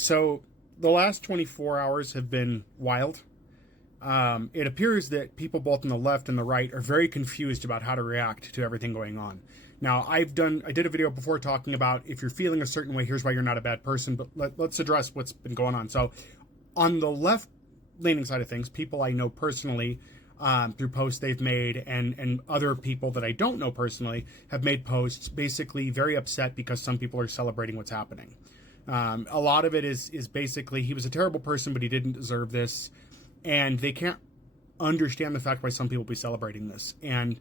So the last 24 hours have been wild. It appears that people both on the left and the right are very confused about how to react to everything going on. Now, I did a video before talking about if you're feeling a certain way, here's why you're not a bad person, but let's address what's been going on. So on the left-leaning side of things, people I know personally through posts they've made and other people that I don't know personally have made posts basically very upset because some people are celebrating what's happening. A lot of it is basically he was a terrible person, but he didn't deserve this. And they can't understand the fact why some people be celebrating this. And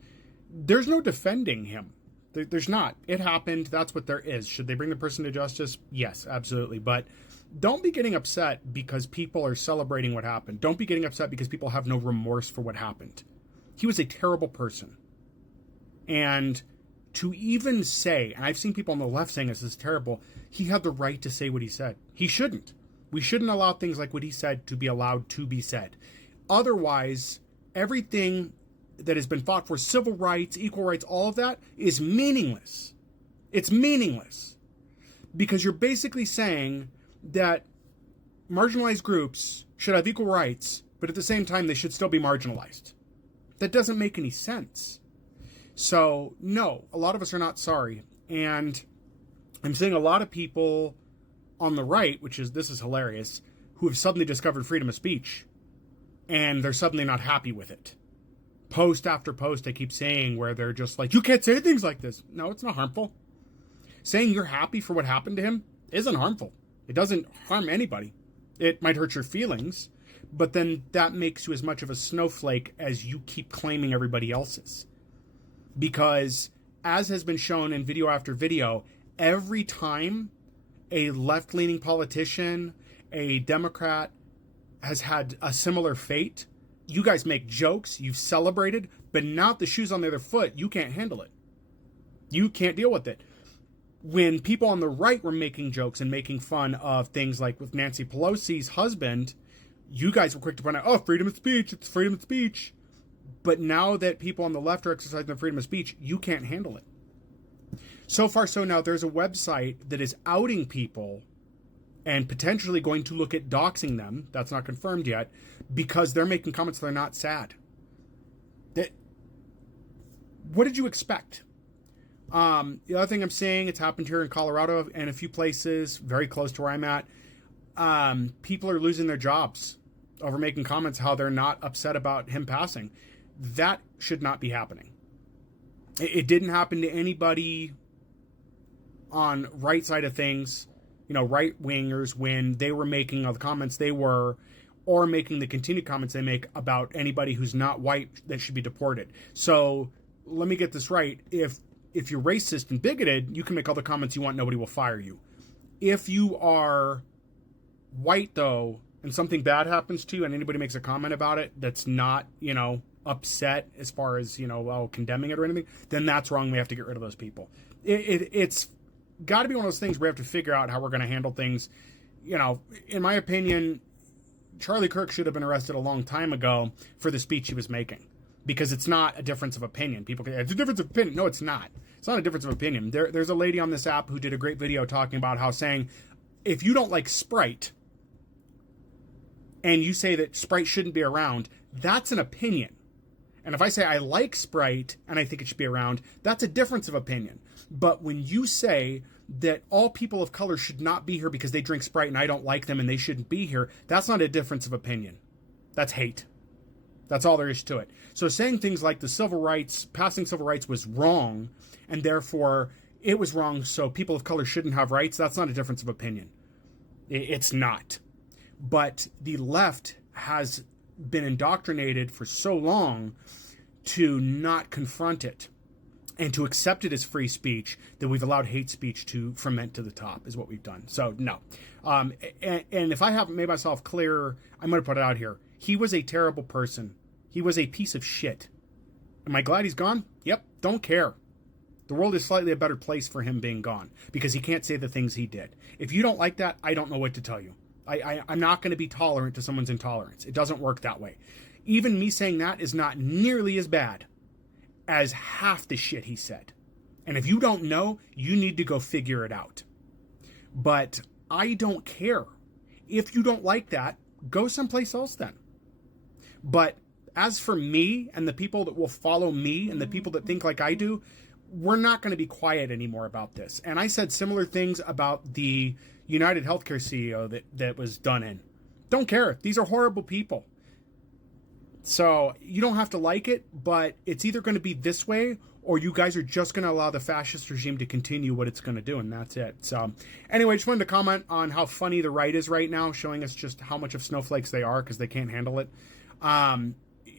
there's no defending him. There's not. It happened. That's what there is. Should they bring the person to justice? Yes, absolutely. But don't be getting upset because people are celebrating what happened. Don't be getting upset because people have no remorse for what happened. He was a terrible person. And to even say, and I've seen people on the left saying this is terrible, he had the right to say what he said. He shouldn't. We shouldn't allow things like what he said to be allowed to be said. Otherwise, everything that has been fought for, civil rights, equal rights, all of that is meaningless. It's meaningless. Because you're basically saying that marginalized groups should have equal rights, but at the same time, they should still be marginalized. That doesn't make any sense. So, no, a lot of us are not sorry. And I'm seeing a lot of people on the right, this is hilarious, who have suddenly discovered freedom of speech, and they're suddenly not happy with it. Post after post, I keep saying where they're just like, you can't say things like this. No, it's not harmful. Saying you're happy for what happened to him isn't harmful. It doesn't harm anybody. It might hurt your feelings, but then that makes you as much of a snowflake as you keep claiming everybody else's. Because, as has been shown in video after video, every time a left-leaning politician, a Democrat, has had a similar fate, you guys make jokes, you've celebrated, but now the shoe's on the other foot, you can't handle it. You can't deal with it. When people on the right were making jokes and making fun of things like with Nancy Pelosi's husband, you guys were quick to point out, oh, freedom of speech, it's freedom of speech. But now that people on the left are exercising their freedom of speech, you can't handle it. So far, so now, there's a website that is outing people and potentially going to look at doxing them. That's not confirmed yet, because they're making comments that are not sad. What did you expect? The other thing I'm saying, it's happened here in Colorado and a few places very close to where I'm at. People are losing their jobs over making comments how they're not upset about him passing. That should not be happening. It didn't happen to anybody on right side of things, right wingers, when they were making the comments they were, or making the continued comments they make about anybody who's not white that should be deported. So let me get this right. If you're racist and bigoted, you can make all the comments you want. Nobody will fire you. If you are white, though, and something bad happens to you and anybody makes a comment about it that's not, upset as far as, condemning it or anything, then that's wrong. We have to get rid of those people. It's got to be one of those things where we have to figure out how we're going to handle things. In my opinion, Charlie Kirk should have been arrested a long time ago for the speech he was making, because it's not a difference of opinion. People say, it's a difference of opinion. No, it's not. It's not a difference of opinion. There's a lady on this app who did a great video talking about how saying, if you don't like Sprite and you say that Sprite shouldn't be around, that's an opinion. And if I say I like Sprite and I think it should be around, that's a difference of opinion. But when you say that all people of color should not be here because they drink Sprite and I don't like them and they shouldn't be here, that's not a difference of opinion. That's hate. That's all there is to it. So saying things like passing civil rights was wrong, and therefore it was wrong, so people of color shouldn't have rights, that's not a difference of opinion. It's not. But the left has been indoctrinated for so long to not confront it and to accept it as free speech that we've allowed hate speech to ferment to the top, is what we've done. So, no. And if I haven't made myself clear, I'm going to put it out here. He was a terrible person. He was a piece of shit. Am I glad he's gone? Yep, don't care. The world is slightly a better place for him being gone, because he can't say the things he did. If you don't like that, I don't know what to tell you. I'm not going to be tolerant to someone's intolerance. It doesn't work that way. Even me saying that is not nearly as bad as half the shit he said. And if you don't know, you need to go figure it out. But I don't care if you don't like that, go someplace else then. But as for me and the people that will follow me and the people that think like I do, we're not going to be quiet anymore about this. And I said similar things about the United Healthcare CEO that was done in. Don't care. These are horrible people. So you don't have to like it, but it's either going to be this way or you guys are just going to allow the fascist regime to continue what it's going to do, and that's it. So anyway, just wanted to comment on how funny the right is right now, showing us just how much of snowflakes they are because they can't handle it.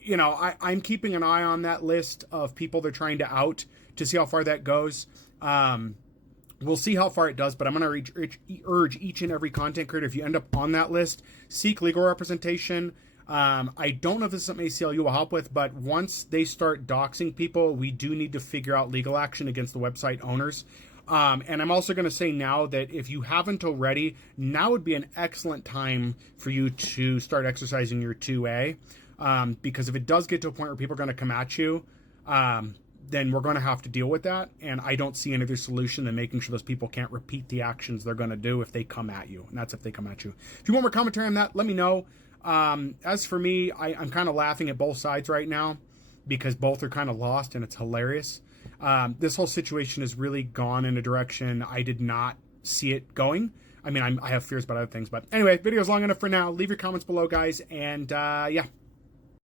You know, I'm keeping an eye on that list of people they're trying to out to see how far that goes. We'll see how far it does, but I'm going to urge each and every content creator, if you end up on that list, seek legal representation. I don't know if this is something ACLU will help with, but once they start doxing people, we do need to figure out legal action against the website owners. And I'm also going to say now that if you haven't already, now would be an excellent time for you to start exercising your 2A. Because if it does get to a point where people are going to come at you, then we're going to have to deal with that. And I don't see any other solution than making sure those people can't repeat the actions they're going to do if they come at you. And that's if they come at you. If you want more commentary on that, let me know. As for me, I'm kind of laughing at both sides right now because both are kind of lost and it's hilarious. This whole situation has really gone in a direction I did not see it going. I mean, I have fears about other things, but anyway, video's long enough for now. Leave your comments below, guys. And, yeah,